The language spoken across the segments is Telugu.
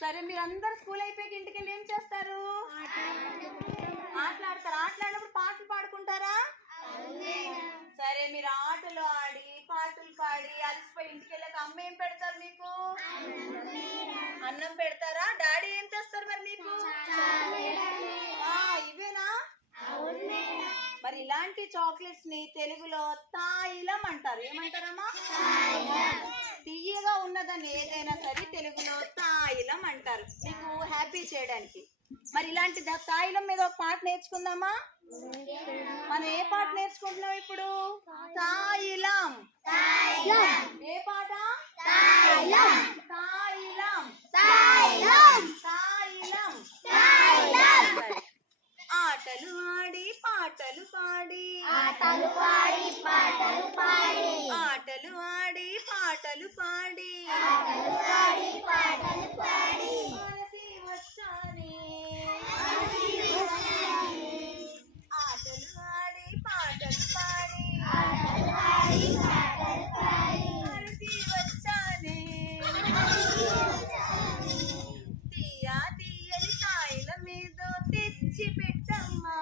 సరే, మీరు అందరు స్కూల్ అయిపోయాక ఇంటికి వెళ్ళి ఏం చేస్తారు? ఆటలాడతారు. ఆటలాడినప్పుడు పాటలు పాడుకుంటారా? సరే, మీరు ఆటలు ఆడి పాటలు పాడి అలసిపోయి ఇంటికి వెళ్ళాక అమ్మ ఏం పెడతారు మీకు? అన్నం పెడతారా? డాడీ ఏం చేస్తారు మరి మీకు? ఇవేనా? మరి ఇలాంటి చాక్లెట్స్ ని తెలుగులో తాయిలం అంటారు. ఏమంటారమ్మా? తీయగా ఉన్నదాన్ని ఏదైనా సరే తెలుగులో తాయిలం అంటారు, మీకు హ్యాపీ చేయడానికి. మరి ఇలాంటి తాయిలం మీద ఒక పాట నేర్చుకుందామా? మనం ఏ పాట నేర్చుకుంటున్నాం ఇప్పుడు? తాయిలం. ఏ పాట? తాయిలం. తాయిలం. ఆటలు ఆడి పాటలు పాడి, ఆటలు ఆడి పాటలు పాడి, ఆటలు ఆడి పాటలు పాడి, ఆటలు ఆడి పాటలు పాడి, అలసి వచ్చానే, ఆటలు ఆడి పాటలు పాడి, ఆటలు ఆడి పాటలు పాడి, అలసి వచ్చానే, తీయా తీయని తాయిల మీద తెచ్చి పెట్టమ్మా,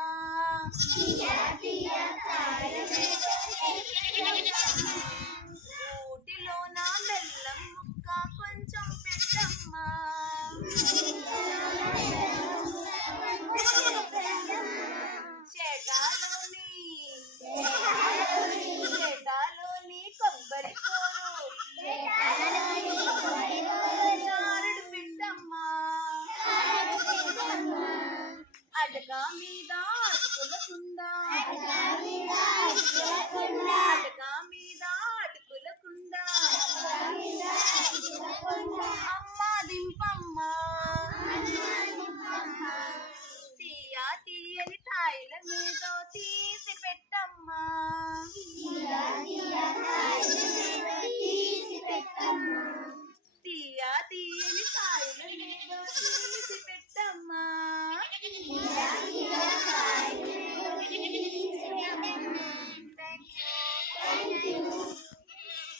ఊటిలో నా బెల్లం ముక్క కొంచెం పెట్టమ్మా, చేటాలోని కొబ్బరి కూరు చారుడు పెట్టమ్మా, అటక మీద అటుకుల కుందా, అటక